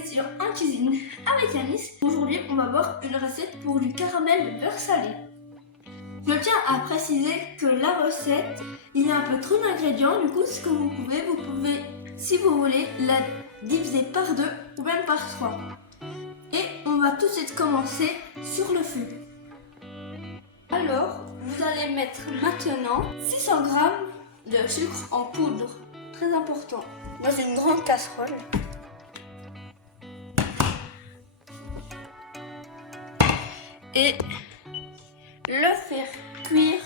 êtes sur En Cuisine avec Anis. Aujourd'hui, on va voir une recette pour du caramel de beurre salé. Je tiens à préciser que la recette, il y a un peu trop d'ingrédients. Du coup, ce que vous pouvez, si vous voulez, la diviser par 2 ou même par 3. Et on va tout de suite commencer sur le feu. Alors, vous allez mettre maintenant 600 g de sucre en poudre, très important, dans une grande casserole. Et le faire cuire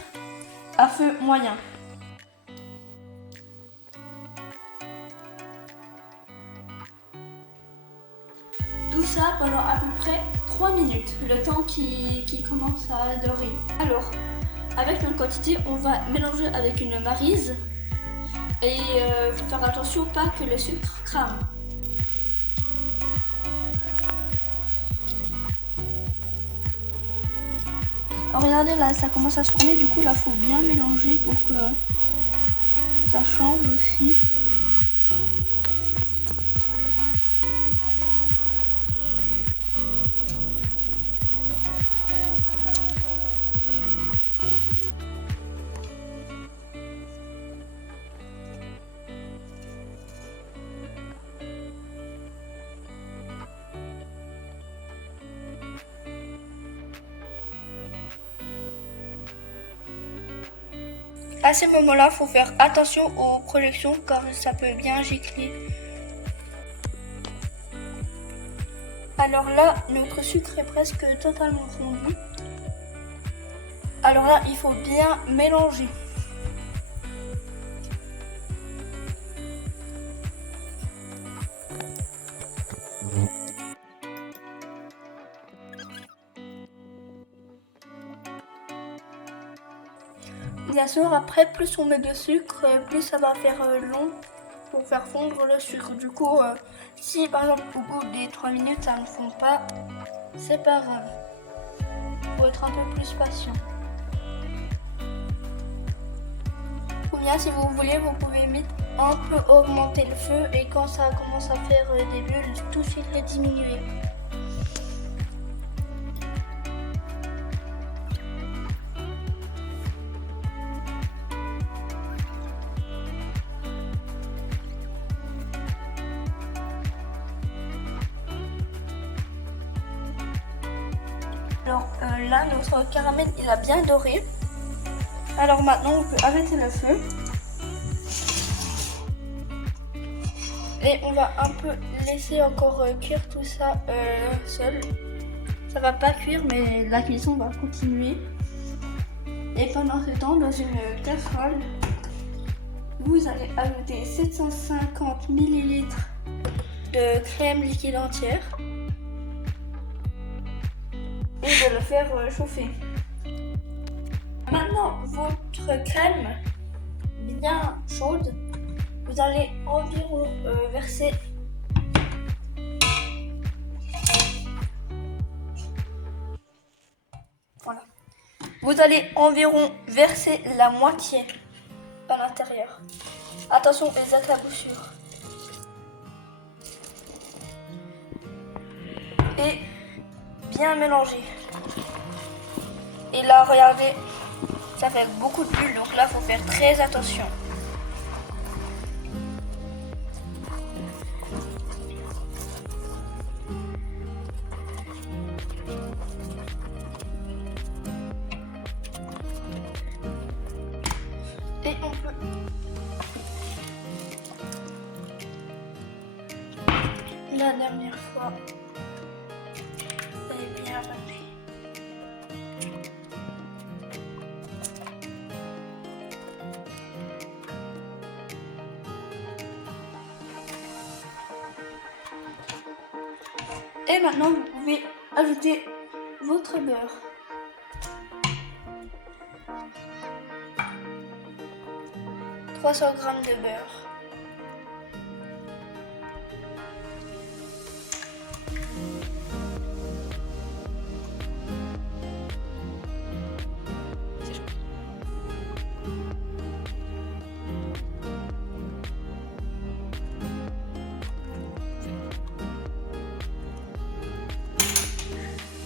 à feu moyen. Tout ça pendant à peu près 3 minutes, le temps qui commence à dorer. Alors, avec notre quantité, on va mélanger avec une maryse et faut faire attention pas que le sucre crame. Alors regardez là, ça commence à se former, du coup là faut bien mélanger pour que ça change aussi. À ce moment-là, il faut faire attention aux projections car ça peut bien gicler. Alors là, notre sucre est presque totalement fondu. Alors là, il faut bien mélanger. Bien sûr, après, plus on met de sucre, plus ça va faire long pour faire fondre le sucre. Du coup, si par exemple au bout des 3 minutes ça ne fond pas, c'est pas grave. Faut être un peu plus patient. Ou bien si vous voulez, vous pouvez un peu augmenter le feu et quand ça commence à faire des bulles, tout de suite les diminuer. Alors là, notre caramel il a bien doré. Alors maintenant, on peut arrêter le feu. Et on va un peu laisser encore cuire tout ça seul. Ça va pas cuire, mais la cuisson va continuer. Et pendant ce temps, dans une casserole, vous allez ajouter 750 ml de crème liquide entière. Et de le faire chauffer. Maintenant, votre crème bien chaude, vous allez environ verser voilà. Vous allez environ verser la moitié à l'intérieur. Attention aux éclaboussures. Et bien mélanger. Et là, regardez, ça fait beaucoup de bulles, donc là, il faut faire très attention. Et on peut la dernière fois et bien ramener. Et maintenant vous pouvez ajouter votre beurre. « 300 g de beurre.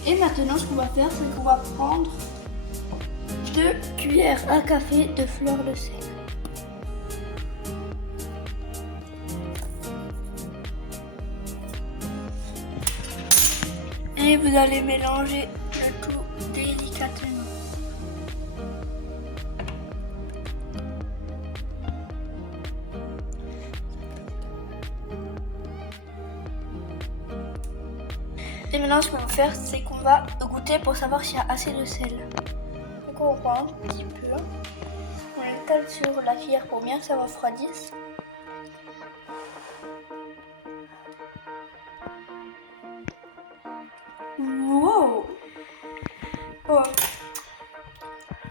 Et maintenant, ce qu'on va faire, c'est qu'on va prendre 2 cuillères à café de fleur de sel. Et vous allez mélanger le tout délicatement. Et maintenant, ce qu'on va faire, c'est qu'on va goûter pour savoir s'il y a assez de sel. Donc on prend un petit peu, on l'étale sur la cuillère pour bien que ça refroidisse. Wow! Oh.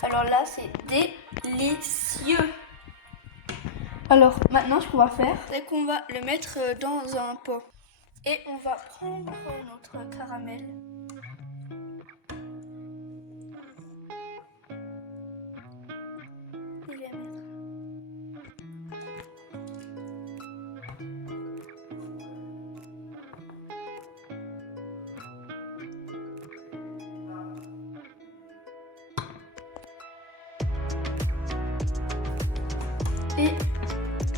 Alors là, c'est délicieux. Alors maintenant, ce qu'on va faire, c'est qu'on va le mettre dans un pot. Et on va prendre notre caramel. Et je vais mettre. Et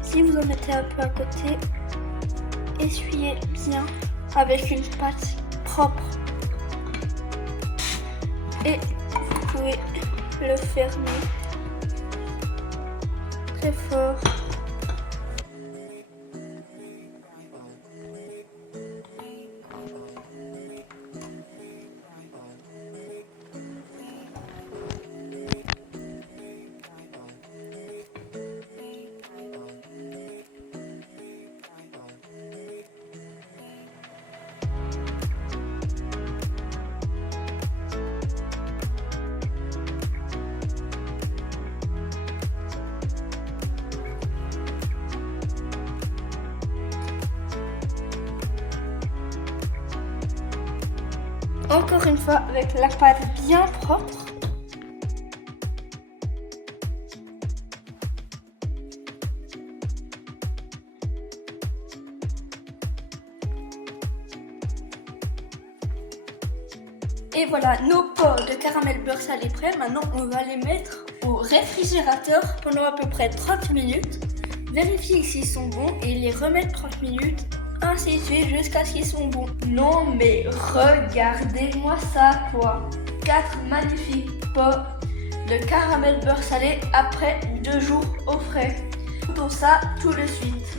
si vous en mettez un peu à côté, essuyez bien avec une pâte propre. Et vous pouvez le fermer très fort. Encore une fois avec la pâte bien propre. Et voilà, nos pots de caramel beurre salé prêts. Maintenant, on va les mettre au réfrigérateur pendant à peu près 30 minutes. Vérifier s'ils sont bons et les remettre 30 minutes. Ainsi de suite jusqu'à ce qu'ils sont bons. Non mais regardez-moi ça quoi. 4 magnifiques pots de caramel beurre salé après 2 jours au frais. Goûtons ça tout de suite.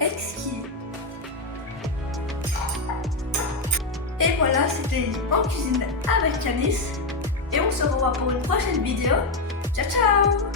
Exquis. Et voilà, c'était En cuisine avec Canice. Et on se revoit pour une prochaine vidéo. Ciao ciao.